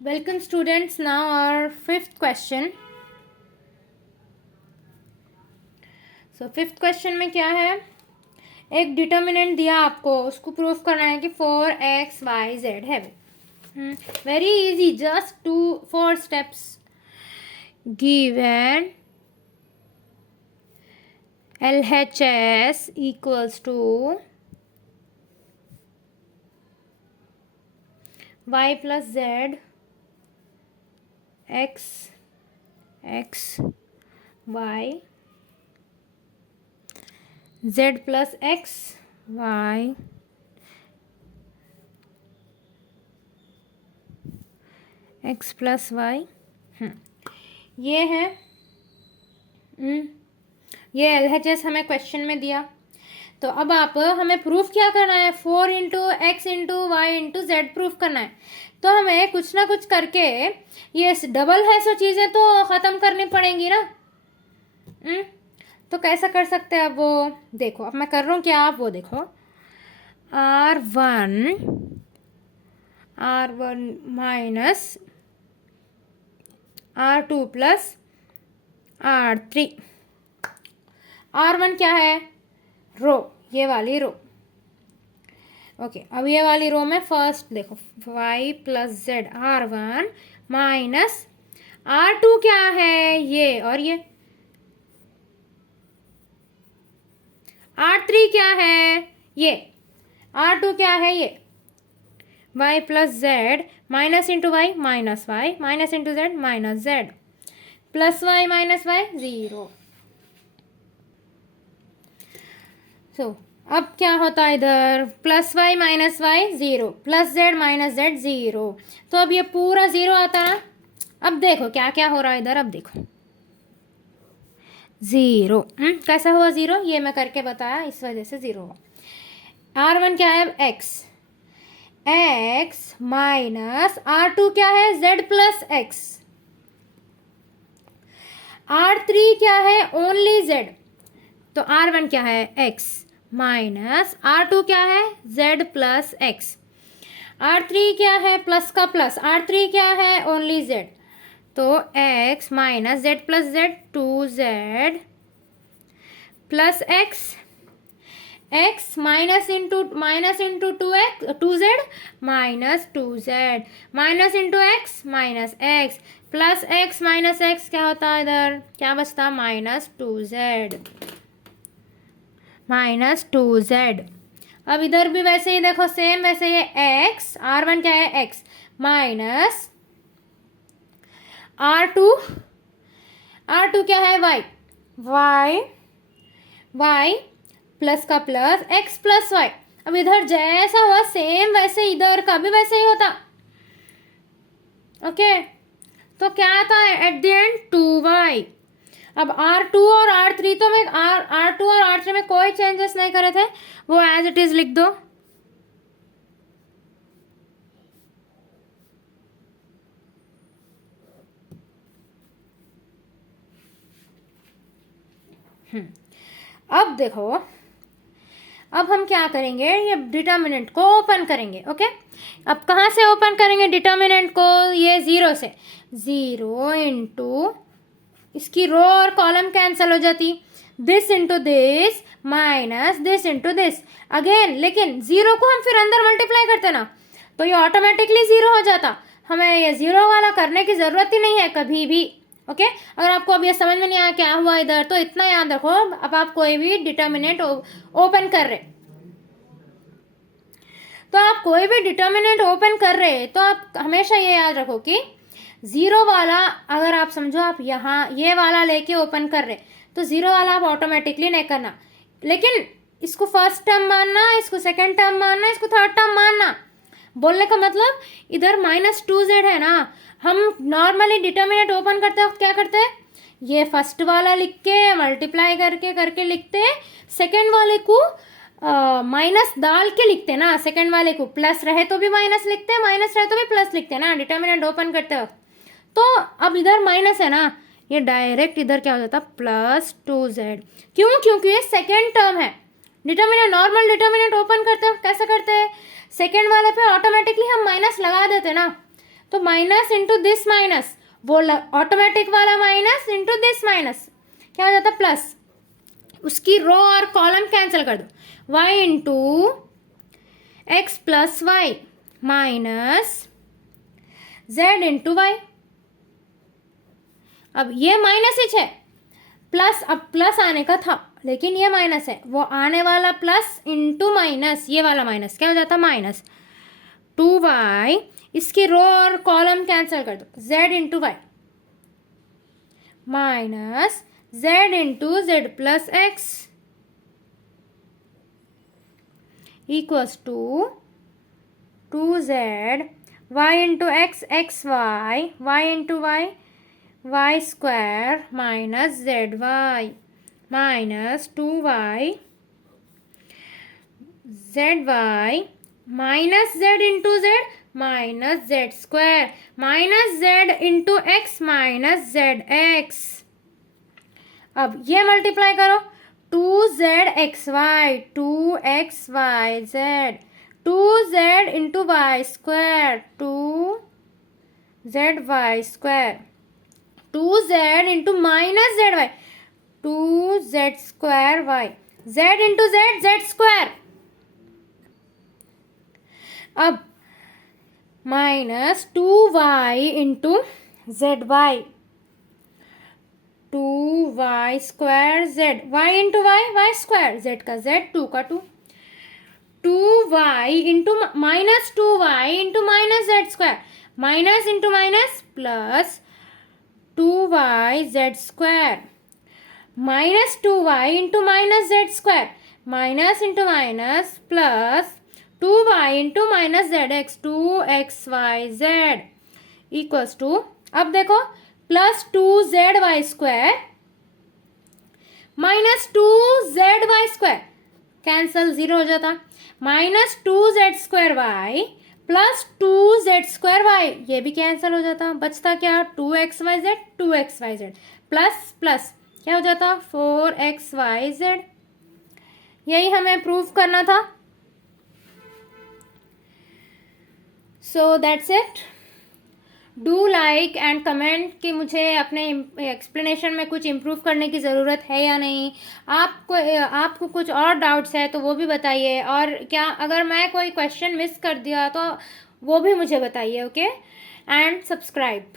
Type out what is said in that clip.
Welcome students, now our fifth question. So fifth question में क्या है, एक डिटर्मिनेंट दिया आपको, उसको प्रूफ करना है कि 4x, y, z है. Very easy, just 4 steps. Given LHS equals to y plus z x y z plus x y x plus y. ये है ये LHS हमें क्वेश्चन में दिया. तो अब आप हमें प्रूफ क्या करना है, 4 into x into y into z proof करना है. तो हमें कुछ ना कुछ करके ये डबल है सो चीज़ें तो ख़त्म करनी पड़ेंगी ना. तो कैसा कर सकते हैं अब वो देखो. अब मैं कर रहा हूँ क्या, आप वो देखो. R1 minus R2 plus R3. R1 क्या है, रो, ये वाली रो. ओके, अब ये वाली रो में फर्स्ट देखो y plus Z R1 minus R2 क्या है, ये और ये. R3 क्या है, ये. R2 क्या है, ये. y plus z minus into y minus y minus into z minus z plus y minus y 0. So अब क्या होता है इधर, plus y minus y 0 plus z minus z 0. तो अब ये पूरा 0 आता है. अब देखो क्या क्या हो रहा है इधर. अब देखो 0 कैसा हुआ 0, ये मैं करके बताया, इस वजह से 0 हुआ. R1 क्या है, x माइनस R2 क्या है, z प्लस x. R3 क्या है, ओनली z. तो R1 क्या है, x माइनस R2 क्या है, z प्लस x. R3 क्या है, प्लस का प्लस. R3 क्या है, ओनली z. तो x minus z plus z 2z plus x. x minus into 2z minus 2z minus into x minus x plus x minus x क्या होता है इधर, क्या बचता, माइनस 2z. अब इधर भी वैसे ही देखो, सेम वैसे ये x, R1 क्या है, x माइनस R2 क्या है, y प्लस का प्लस x प्लस वाई. अब इधर जैसा हुआ सेम वैसे इधर का भी वैसे ही होता. ओके, तो क्या आता है एट द एंड 2y. अब R2 और R3 तो मैं R2 और R3 में कोई चेंजेस नहीं करे थे, वो एज इट इज लिख दो. अब देखो, अब हम क्या करेंगे, ये डिटर्मिनेंट को ओपन करेंगे. ओके, अब कहाँ से ओपन करेंगे डिटर्मिनेंट को, ये 0 से. 0 इंटू इसकी रो और कॉलम कैंसिल हो जाती, this into this minus this into this again. लेकिन 0 को हम फिर अंदर मल्टीप्लाई करते ना, तो ये ऑटोमेटिकली 0 हो जाता. हमें ये 0 वाला करने की ज़रूरत ही नहीं है कभी भी. ओके, अगर आपको अब ये समझ में नहीं आया क्या हुआ इधर, तो इतना याद रखो, अब आप कोई भी डिटर्मिनेंट ओपन कर रहे, तो आप कोई भी डिटर्मिनेंट ओपन कर रहे तो आप हमेशा ये याद रखो कि 0 वाला, अगर आप समझो आप यहाँ ये वाला लेके ओपन कर रहे, तो 0 वाला आप ऑटोमेटिकली नहीं करना, लेकिन इसको फर्स्ट टर्म मानना, इसको सेकेंड टर्म मानना, इसको थर्ड टर्म मानना. बोलने का मतलब इधर माइनस 2z है ना, हम नॉर्मली डिटर्मिनेंट ओपन करते वक्त क्या करते हैं, ये फर्स्ट वाला लिख के मल्टीप्लाई करके लिखते हैं, सेकेंड वाले को माइनस डाल के लिखते हैं ना, सेकेंड वाले को प्लस रहे तो भी माइनस लिखते हैं, माइनस रहे तो भी प्लस लिखते हैं ना डिटर्मिनेंट ओपन करते वक्त. तो अब इधर माइनस है ना, ये डायरेक्ट इधर क्या हो जाता, प्लस 2z. क्यों, क्योंकि ये सेकेंड टर्म है. डिटर्मिनेंट, नॉर्मल डिटर्मिनेंट ओपन करते वक्त कैसे करते हैं, सेकेंड वाले पे ऑटोमेटिकली हम माइनस लगा देते ना, तो माइनस इंटू दिस माइनस, वो ऑटोमेटिक वाला माइनस इंटू दिस माइनस, क्या हो जाता प्लस, उसकी रो और कॉलम कैंसिल कर दो, y into x plus y minus z into y. अब ये माइनस ही है, प्लस अब प्लस आने का था लेकिन ये माइनस है, वो आने वाला प्लस इंटू माइनस, ये वाला माइनस क्या हो जाता माइनस 2y, इसकी रो और कॉलम कैंसिल कर दो, z into y minus z into z plus x equals to 2z y into x x y into y square minus zy minus 2y zy minus z into z minus z square minus z into x minus z x. अब ये multiply करो, 2zxy 2xyz 2z into y square 2zy square 2z into minus z y 2z square y z into z z square. अब minus 2y into z y 2y square z y into y square z का z 2 का 2y into minus 2y into minus z square minus into minus plus 2y z square minus 2y into minus z square minus into minus plus 2y into minus z x 2xyz equals to, अब देखो plus 2zy square minus 2zy square cancel, zero हो जाता, minus 2z square y plus 2z square y, ये भी cancel हो जाता, बचता क्या 2xyz प्लस प्लस क्या हो जाता 4xyz। यही हमें प्रूफ करना था। So that's it. Do like and comment कि मुझे अपने एक्सप्लेनेशन में कुछ इम्प्रूव करने की ज़रूरत है या नहीं। आपको कुछ और डाउट्स है तो वो भी बताइए, और क्या अगर मैं कोई क्वेश्चन मिस कर दिया तो वो भी मुझे बताइए। Okay, and subscribe.